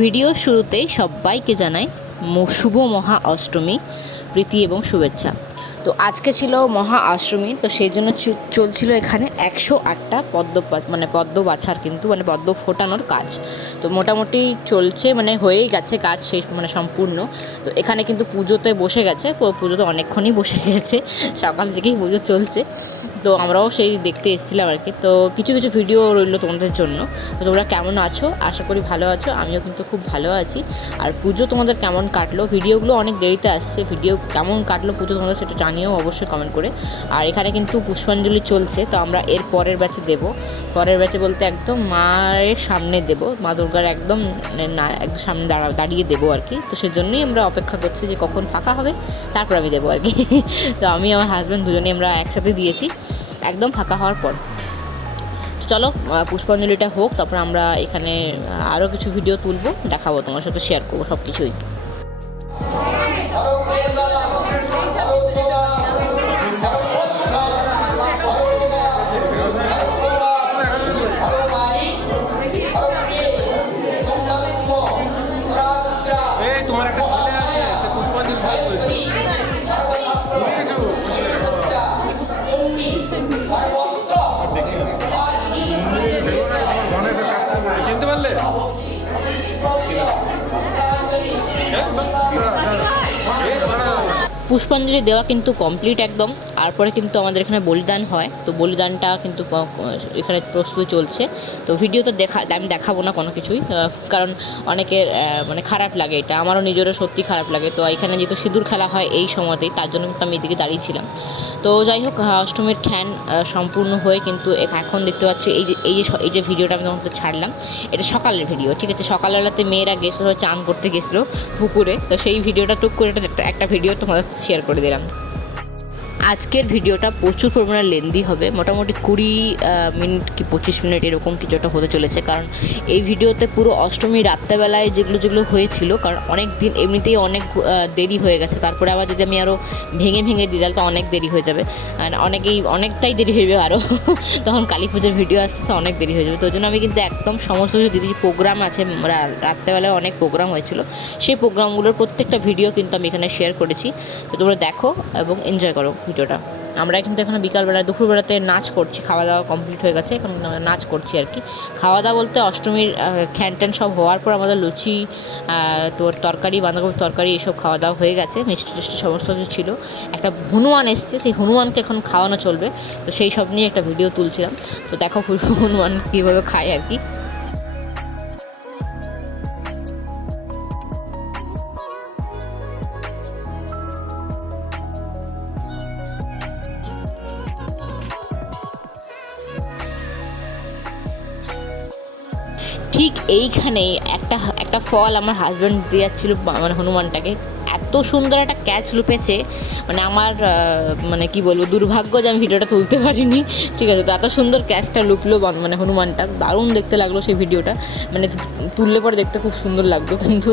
ভিডিওর শুরুতেই সবাইকে জানাই শুভ মহা অষ্টমী প্রীতি এবং শুভেচ্ছা। তো আজকে ছিল মহা অষ্টমী, তো সেই জন্য চলছিল এখানে 108টা পদ্ম বাছার, কিন্তু পদ্ম ফোটানোর কাজ। তো মোটামুটি চলছে, হয়েই গেছে কাজ শেষ, সম্পূর্ণ। তো এখানে কিন্তু পুজোতে বসে গেছে, পুজোতে অনেকক্ষণই বসে গেছে, সকাল থেকেই পুজো চলছে। তো আমরাও সেই দেখতে এসেছিলাম আর কি। তো কিছু কিছু ভিডিও রইলো তোমাদের জন্য। তো তোমরা কেমন আছো? আশা করি ভালো আছো। আমিও কিন্তু খুব ভালো আছি। আর পুজো তোমাদের কেমন কাটলো? ভিডিওগুলো অনেক দেরিতে আসছে, ভিডিও কেমন কাটলো পুজো তোমাদের সেটা জানিও অবশ্যই কমেন্ট করে। আর এখানে কিন্তু পুষ্পাঞ্জলি চলছে, তো আমরা এর পরের ব্যাচে দেবো। পরের ব্যাচে বলতে একদম মায়ের সামনে দেবো, মা দুর্গার একদম একদম সামনে দাঁড়িয়ে দেবো আর কি। তো সেজন্যই আমরা অপেক্ষা করছি যে কখন ফাঁকা হবে, তারপর আমি দেবো আর কি। তো আমি আমার হাজব্যান্ড দুজনেই আমরা একসাথে দিয়েছি একদম ফাঁকা হওয়ার পর। চলো পুষ্পাঞ্জলিটা হোক, তারপর আমরা এখানে আরও কিছু ভিডিও তুলবো, দেখাবো, তোমার সাথে শেয়ার করবো সব কিছুই। চিনতে পারলে? পুষ্পাঞ্জলি দেওয়া কিন্তু কমপ্লিট একদম। তারপরে কিন্তু আমাদের এখানে বলিদান হয়, তো বলিদানটা কিন্তু এখানে প্রস্তুতি চলছে। তো ভিডিওতে আমি দেখাবো না কোনো কিছুই, কারণ অনেকের খারাপ লাগে, এটা আমারও নিজেরও সত্যি খারাপ লাগে। তো এখানে যেহেতু সিঁদুর খেলা হয় এই সময়তেই, তার জন্য কিন্তু আমি এদিকে দাঁড়িয়েছিলাম। তো যাই হোক, অষ্টমীর খ্যান সম্পূর্ণ হয়ে কিন্তু এখন দেখতে পাচ্ছি এই যে ভিডিওটা আমি তোমাদের ছাড়লাম, এটা সকালের ভিডিও, ঠিক আছে? সকালবেলাতে মেয়েরা গেছিলো চান করতে গেছিলো পুকুরে, তো সেই ভিডিওটা টুক করে একটা ভিডিও তোমাদের শেয়ার করে দিলাম। আজকের ভিডিওটা প্রচুর পরিমাণে লেন্দি হবে, মোটামুটি 20 মিনিট কি 25 মিনিট এরকম কিছু একটা হতে চলেছে। কারণ এই ভিডিওতে পুরো অষ্টমী রাত্রেবেলায় যেগুলো হয়েছিল, কারণ অনেক দিন এমনিতেই অনেক দেরি হয়ে গেছে, তারপরে আবার যদি আমি আরও ভেঙে দিই তাহলে তো অনেক দেরি হয়ে যাবে, আর অনেকটাই দেরি হয়ে যাবে আরও। তখন কালী পুজোর ভিডিও আসতে অনেক দেরি হয়ে যাবে। তো ওই জন্য আমি কিন্তু একদম সমস্ত কিছু যে প্রোগ্রাম আছে, রাত্রেবেলায় অনেক প্রোগ্রাম হয়েছিল, সেই প্রোগ্রামগুলোর প্রত্যেকটা ভিডিও কিন্তু আমি এখানে শেয়ার করেছি। তো তোমরা দেখো এবং এনজয় করো ভিডিওটা। আমরা কিন্তু এখন বিকালবেলায় দুপুরবেলাতে নাচ করছি, খাওয়া দাওয়া কমপ্লিট হয়ে গেছে, এখন নাচ করছি আর কি। খাওয়া দাওয়া বলতে অষ্টমীর খ্যান সব হওয়ার পর আমাদের লুচি, তরকারি, বাঁধাকপির তরকারি, এসব খাওয়া দাওয়া হয়ে গেছে, মিষ্টি টিষ্টি সমস্ত কিছু ছিল। একটা হনুমান এসছে, সেই হনুমানকে এখন খাওয়ানো চলবে, তো সেই সব নিয়ে একটা ভিডিও তুলছিলাম। তো দেখো হনুমান কীভাবে খায় আর কি। ঠিক এইখানেই একটা ফল আমার হাজব্যান্ড দিয়ে যাচ্ছিলো হনুমানটাকে, এত সুন্দর একটা ক্যাচ লুপেছে, আমার কি বলবো, দুর্ভাগ্য যে আমি ভিডিওটা তুলতে পারিনি, ঠিক আছে? তো এত সুন্দর ক্যাচটা লুপলো হনুমানটা, দারুণ দেখতে লাগলো সেই ভিডিওটা, তুললে পরে দেখতে খুব সুন্দর লাগলো, কিন্তু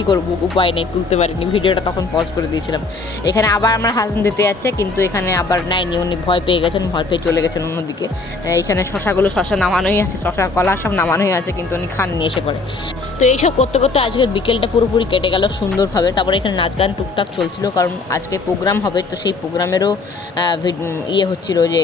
কী করবো, উপায় নেই, তুলতে পারিনি, ভিডিওটা তখন পজ করে দিয়েছিলাম। এখানে আবার আমার হাজব্যান্ড দিতে যাচ্ছে, কিন্তু এখানে আবার নেয়নি, উনি ভয় পেয়ে গেছেন, ভয় পেয়ে চলে গেছেন অন্যদিকে। এখানে শশা নামানোই আছে, শশা কলা সব নামানোই আছে, কিন্তু উনি খাননি এসে পড়ে। তো এইসব করতে করতে আজকের বিকেলটা পুরোপুরি কেটে গেল সুন্দরভাবে। তারপরে এখানে নাচ গান টুকটাক চলছিল, কারণ আজকে প্রোগ্রাম হবে, তো সেই প্রোগ্রামেরও হচ্ছিলো যে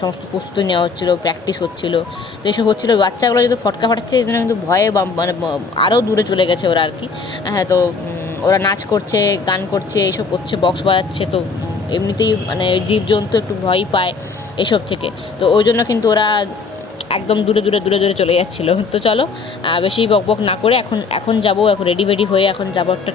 সমস্ত প্রস্তুতি নেওয়া হচ্ছিলো, প্র্যাকটিস হচ্ছিলো, তো এইসব হচ্ছিলো। বাচ্চাগুলো যদি ফটকা ফাটাচ্ছে, এই জন্য কিন্তু ভয়ে আরও দূরে চলে গেছে ওরা আর কি। হ্যাঁ, তো ওরা নাচ করছে, গান করছে, এইসব করছে, বক্স বাজাচ্ছে, তো এমনিতেই জীবজন্তু একটু ভয়ই পায় এসব থেকে, তো ওই জন্য কিন্তু ওরা একদম দূরে চলে যাচ্ছিলো। তো চলো বেশি বকবক না করে এখন যাবো, এখন রেডি হয়ে এখন যাবো একটা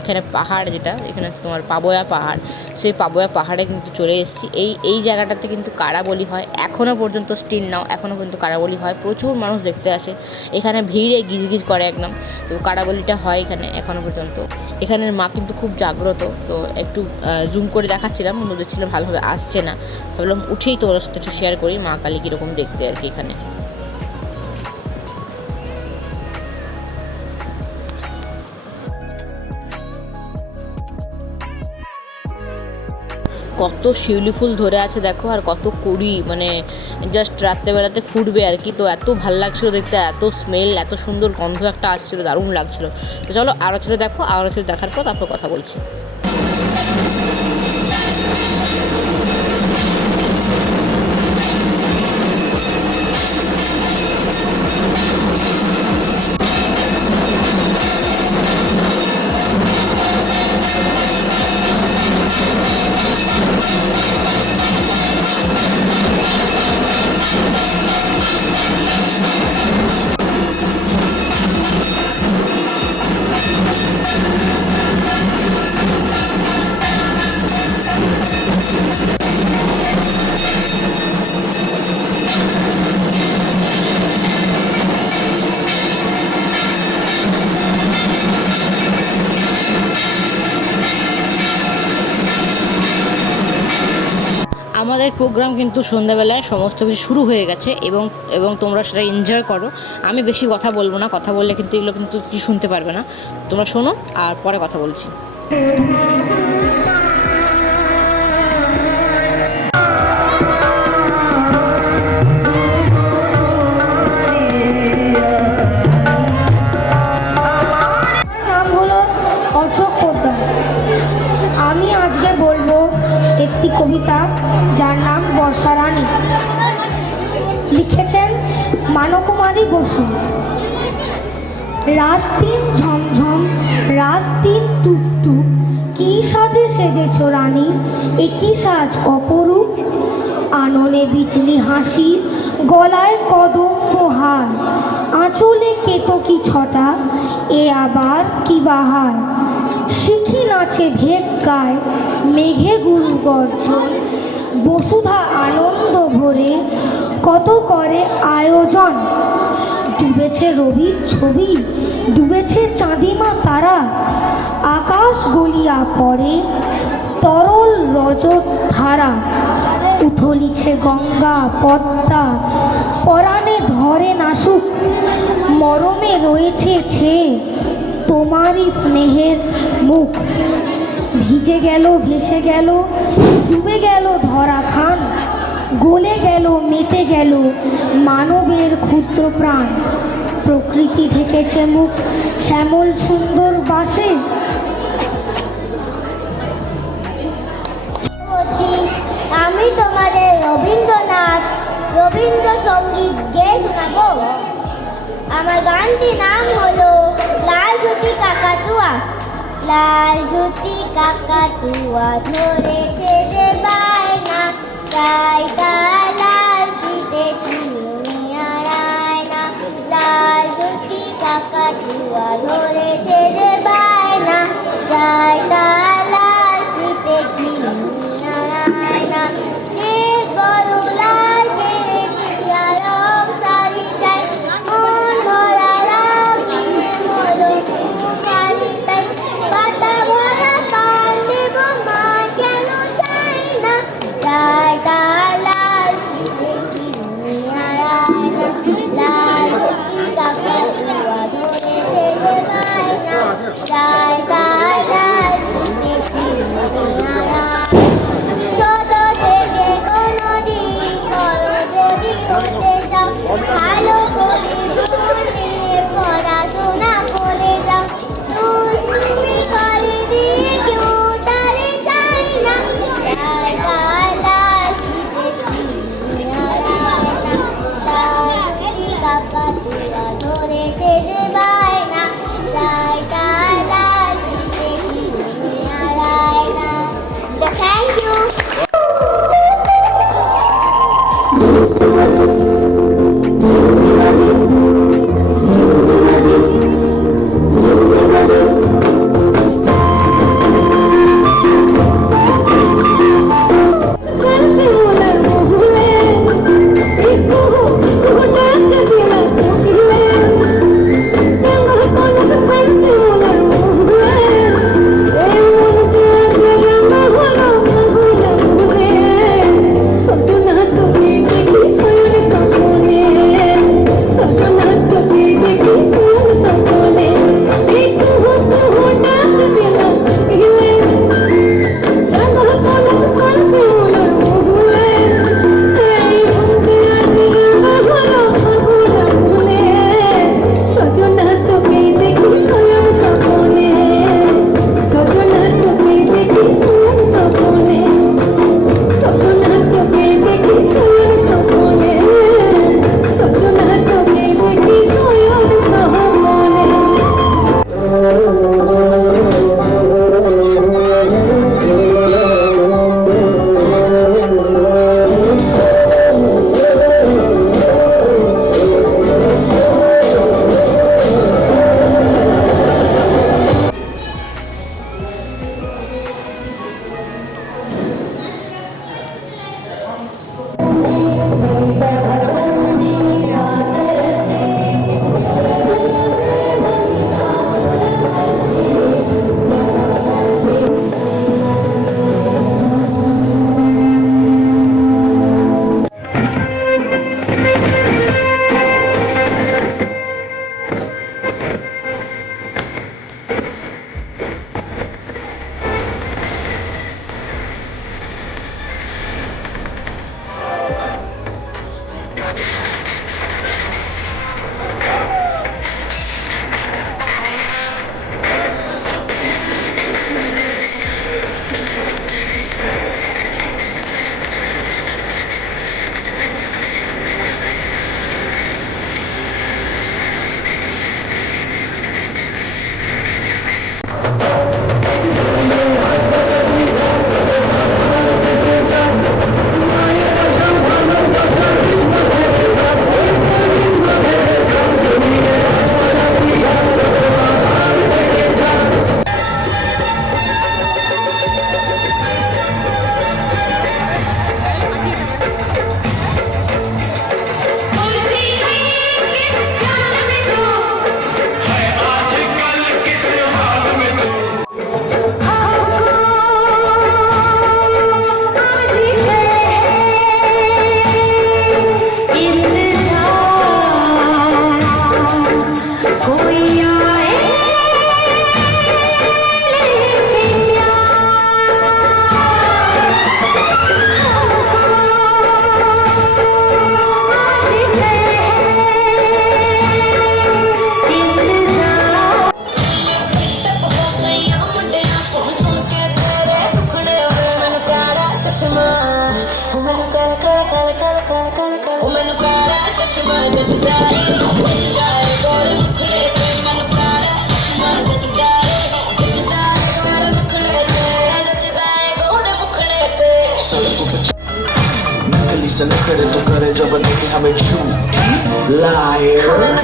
এখানে পাহাড়, যেটা এখানে তোমার পাবোয়া পাহাড়, সেই পাবোয়া পাহাড়ে কিন্তু চলে এসেছি। এই জায়গাটাতে কিন্তু কারাবলি হয় এখনও পর্যন্ত, স্টিল নাও এখনও পর্যন্ত কারাবলি হয়, প্রচুর মানুষ দেখতে আসে এখানে, ভিড়ে গিজ করে একদম। তো কারাবলিটা হয় এখানে এখনও পর্যন্ত। এখানের মা কিন্তু খুব জাগ্রত, তো একটু জুম করে দেখাচ্ছিলাম, কিন্তু দেখছিলাম ভালোভাবে আসছে না, ভাবলাম উঠেই তোমার সাথে একটু শেয়ার করি মা কালী কীরকম দেখতে আর কি এখানে। কত শিউলি ফুল ধরে আছে দেখো, আর কত কুড়ি, মানে জাস্ট রাত্রেবেলাতে ফুটবে আর কি। তো এত ভাল লাগছিলো দেখতে, এত স্মেল, এত সুন্দর গন্ধ একটা আসছিলো, দারুণ লাগছিলো। তো চলো আরও ছোটো দেখো, আরও ছোটো দেখার পর তারপর কথা বলছি। আমাদের প্রোগ্রাম কিন্তু সন্ধ্যাবেলায় সমস্ত কিছু শুরু হয়ে গেছে, এবং এবং তোমরা সেটা এনজয় করো। আমি বেশি কথা বলবো না, কথা বললে কিন্তু এগুলো কিন্তু কি শুনতে পারবে না। তোমরা শোনো আর পরে কথা বলছি। আমি আজকে বলবো একটি কবিতা যার নাম বর্ষা রানী। লিখেছেন মানকুমারী বসু। রাত দিন ঝমঝম, রাত দিন টুকটুক, কি সাজে সেজেছ রানী, একই সাজ অপরূপ। আননে বিচলি হাসি, গলায় কদম্ব হার, আঁচলে কেতকী ছটা, এ আবার কি বাহার। শিখি নাচে ভেগ গায়, মেঘে গুরু গর্জন, বসুধা আনন্দ ভরে কত করে আয়োজন। ডুবেছে রবির ছবি, ডুবেছে চাঁদিমা তারা, আকাশ গলিয়া পড়ে তরল রজত ধারা। উথলিছে গঙ্গা পদ্মা, পরাণে ধরে নাসুক, মরমে রয়েছে ছেয়ে তোমারই স্নেহের মুখ। ভিজে গেল ভেসে গেল, ডুবে গেল ধরা খান, গলে গেল মেতে গেল মানবের ক্ষুদ্র প্রাণ। প্রকৃতি ঢেকেছে মুখ শ্যামল সুন্দর বাসে। আমি তোমাদের রবীন্দ্রসঙ্গীত গেয়ে শোনাবো। আমার গানটির নাম হলো লাল ঝুটি কাকাতুয়া। লাল ঝুটি কাকাতুয়া ধরেছে যে বায়না, তাই তার লাল পিঠে চিরুনি আড়ায়না। লাল ঝুটি কাকাতুয়া ধরেছে যে বায়না, তাই তার লাল পিঠে চিরুনি আড়ায়না। শীত বড় লাল পেরে পিয়া রং সারি চাই, মন ভরা রাখি হলো ফুলবাড়ি তাই। পাতা ভরা পান দেব মা কেন চাই না, তাই তার লাল পিঠে চিরুনি আড়ায়না। লাল ঝুটি কাকাতুয়া ধরেছে যে বায়না, তাই তার লাল I'm a true liar.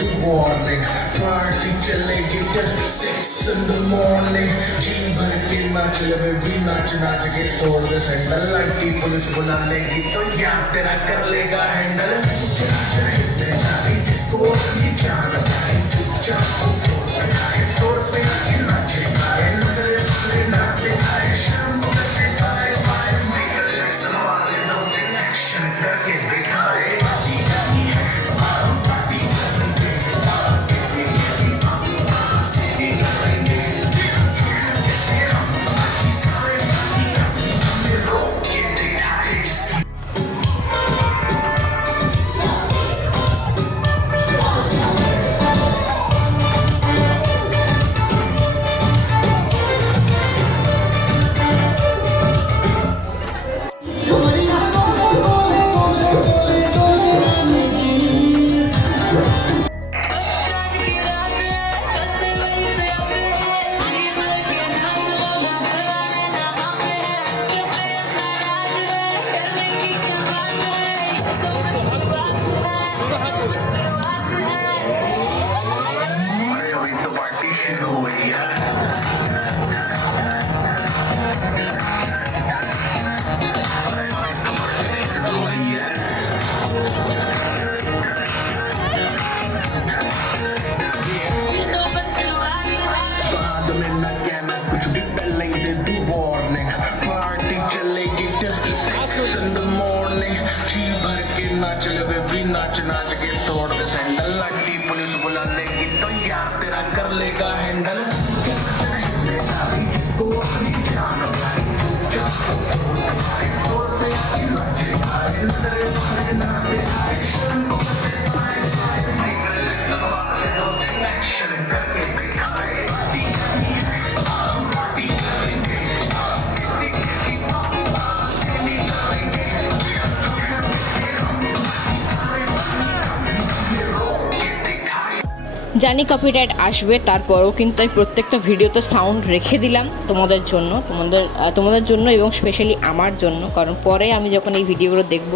The warning, party चलेगी till 6 in the morning. जी भर के नाच लगे भी नाच नाच के तोड़ दे सैंडल, लड़की पुलिस बुला लेगी तो यार तेरा कर लेगा हैंडल। जिसको ये जान आए चुपचाप को फ्लोर पे आए, फ्लोर पे आके नाचे आए, नजरे वाले नाचे आए, शाम करके आए आए, माइकल जैक्सन वाले लोग एक्शन करके दिखाए। नाच लगे भी नाच नाच के तोड़ दे सैंडल, लड़की पुलिस बुला लेगी तो यार तेरा कर लेगा हैंडल। জানি কপিরাইট আসবে, তারপরেও কিন্তু আমি প্রত্যেকটা ভিডিওতে সাউন্ড রেখে দিলাম তোমাদের জন্য, তোমাদের জন্য এবং স্পেশালি আমার জন্য, কারণ পরে আমি যখন এই ভিডিওগুলো দেখব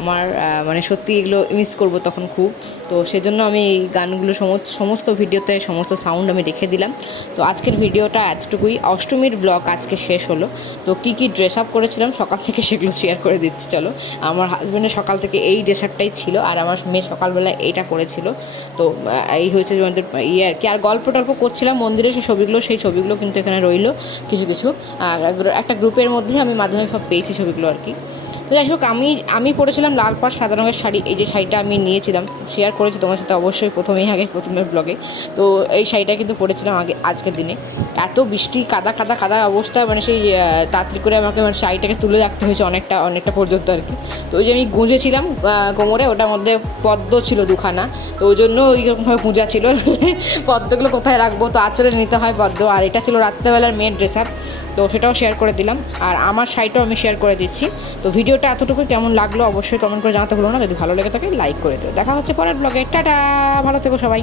আমার মানে সত্যি এগুলো মিস করব তখন খুব। তো সেজন্য আমি এই গানগুলো সমস্ত ভিডিওতে সমস্ত সাউন্ড আমি রেখে দিলাম। তো আজকের ভিডিওটা এতটুকুই। অষ্টমীর ব্লগ আজকে শেষ হলো। তো কী ড্রেস আপ করেছিলাম সকাল থেকে সেগুলো শেয়ার করে দিচ্ছি। চলো, আমার হাজব্যান্ডের সকাল থেকে এই ড্রেস আপটাই ছিল, আর আমার মেয়ে সকালবেলা এইটা করেছিল। তো এই হয়েছে আমাদের ইয়ে আর কি। আর গল্প টল্প করছিলাম মন্দিরে, সেই ছবিগুলো কিন্তু এখানে রইলো কিছু। আর একটা গ্রুপের মধ্যে আমি মাধ্যমিক সব পেয়েছি ছবিগুলো আর কি। তো যাই হোক, আমি পরেছিলাম লাল পাড় সাদা রঙের শাড়ি। এই যে শাড়িটা আমি নিয়েছিলাম, শেয়ার করেছি তোমার সাথে অবশ্যই প্রথমের ব্লগে। তো এই শাড়িটা কিন্তু পরেছিলাম আজকের দিনে। এত বৃষ্টি, কাদা অবস্থা, মানে সেই তাড়াতাড়ি করে আমাকে মানে শাড়িটাকে তুলে রাখতে হয়েছে অনেকটা পর্যন্ত আর কি। তো ওই যে আমি গুঁজেছিলাম কোমরে, ওটার মধ্যে পদ্ম ছিল দুখানা, তো ওই জন্য ওইরকমভাবে গুঁজা ছিল। পদ্মগুলো কোথায় রাখবো, তো আঁচলে নিতে হয় পদ্ম। আর এটা ছিল রাত্রেবেলার মেয়ের ড্রেস আপ, তো সেটাও শেয়ার করে দিলাম। আর আমার শাড়িটাও আমি শেয়ার করে দিচ্ছি। তো ভিডিওটা এতটুকু কেমন লাগলো অবশ্যই কমেন্ট করে জানাতে ভুলো না। যদি ভালো লেগে থাকে লাইক করে দিও। দেখা হচ্ছে পরের ব্লগে। টাটা, ভালো থেকো সবাই।